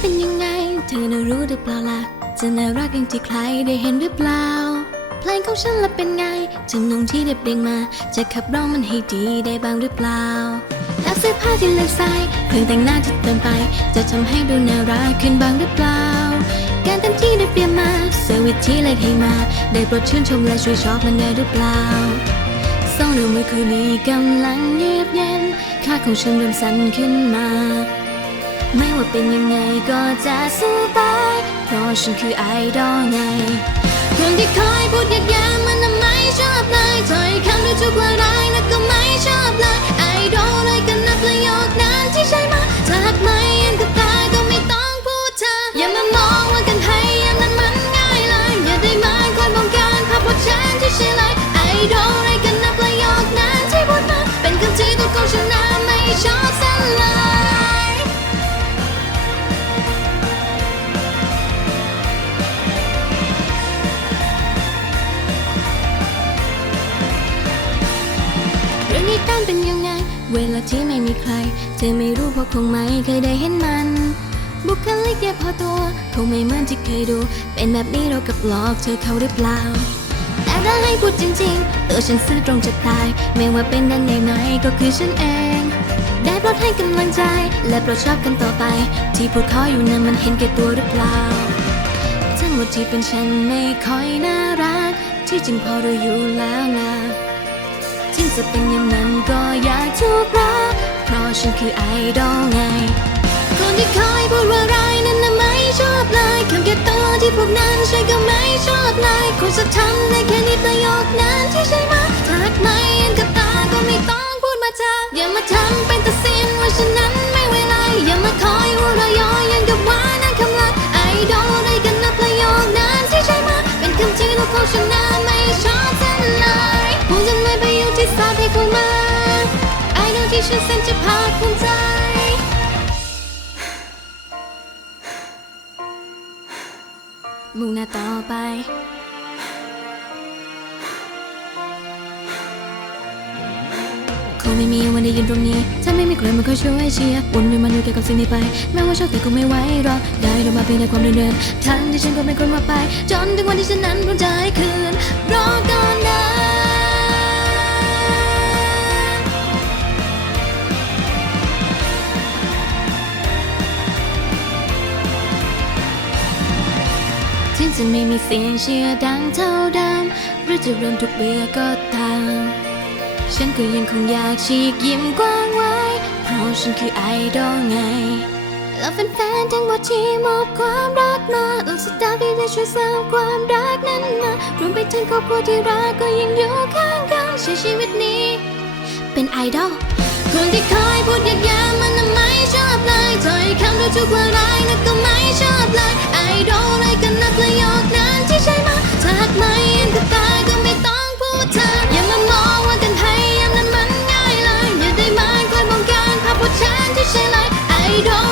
เป็นยังไง เธอน่ะรู้หรือเปล่าล่ะจะน่ารักอย่างที่ใครได้เห็นหรือเปล่า เพลงของฉันละเป็นไงจำนงที่เด็บเด้งมา จะขับร้องมันให้ดีได้บ้างหรือเปล่าแล้วเสื้อผ้าที่เลือกใส่เครื่องแต่งหน้าที่เติมไป จะทำให้ดูน่ารักขึ้นบ้างหรือเปล่า การเต้นที่ได้เปรียบมาเซอร์วิสที่เล็กให้มา ได้โปรดชื่นชมและช่วยชอบมันได้หรือเปล่าสองเดวงมือคู่นี้กำลังเงียบเย็นค่าของฉันเริ่มสั่นขึ้นมา ไม่ว่าเป็นยังไงก็จะสู้ตาย เพราะฉันคือไอดอลไงคนที่คอยพูดยากๆมันน่ะไม่ชอบเลยถ้อยคำดูถูกว่าร้ายนะก็ไม่ชอบเลย เป็นยังไง เวลาที่ไม่มีใคร เธอไม่รู้เพราะคงไม่เคยได้เห็นมัน บุคลิกแย่พอตัว คงไม่เหมือนที่เคยดู เป็นแบบนี้เรากับหลอกเธอเขาหรือเปล่า แต่ถ้าให้พูดจริงๆ ตัวฉันซื่อตรงจะตาย ไม่ว่าเป็นด้านไหนๆก็คือฉันเอง ได้โปรดให้กำลังใจ และโปรดชอบกันต่อไป ที่พูดขออยู่นั้นมันเห็นแก่ตัวหรือเปล่า ทั้งหมดที่เป็นฉันไม่ค่อยน่ารัก ที่จริงพอรู้อยู่แล้วนะ จะเป็นอย่างนั้นก็อยากถูกรัก เพราะฉันคือไอดอลไง คนที่คอยพูดว่าร้ายนั้นน่ะไม่ชอบเลยคำแก่ตัวที่พวกนั้นใช้ก็ไม่ชอบเลยคงจะทำได้แค่นี้ประโยคนั้นที่ใช่มถ้าทักไม่เห็นกับตาก็ไม่ต้องพูดมาเธออย่ามาทำ เข้ามา ไอดอลที่ฉันเส้นจะภาคภูมิใจ มุ่งหน้าต่อไป คงไม่มีวันได้ยืนตรงนี้ ถ้าไม่มีใครมาคอยช่วยเชียร์วนไปมันอยู่เกี่ยวกับสิ่งนี้ไป แม้ว่าชอบแต่ก็ไม่ไหวหรอกได้เรามาเพียงแต่ความเดิมๆทั้งที่ฉันก็เป็นคนมาไป จนถึงวันที่ฉันนั้นพร้อมใจคืนรอก่อนนะ ถึงจะไม่มีเสียงเชียร์ดังเท่าเดิมหรือจะเริ่มทุกเบื่อก็ตาม ฉันก็ยังคงอยากฉีกยิ้มกว้างไว้ เพราะฉันคือไอดอลไงแล้วแฟนๆทั้งหมดที่มอบความรักมาเราสตาร์ที่ได้ช่วยสร้างความรักนั้นมารวมไปถึงครอบครัวที่รักก็ยังอยู่ข้างกันใช้ชีวิตนี้ เป็นไอดอลคนที่คอยพูด I don't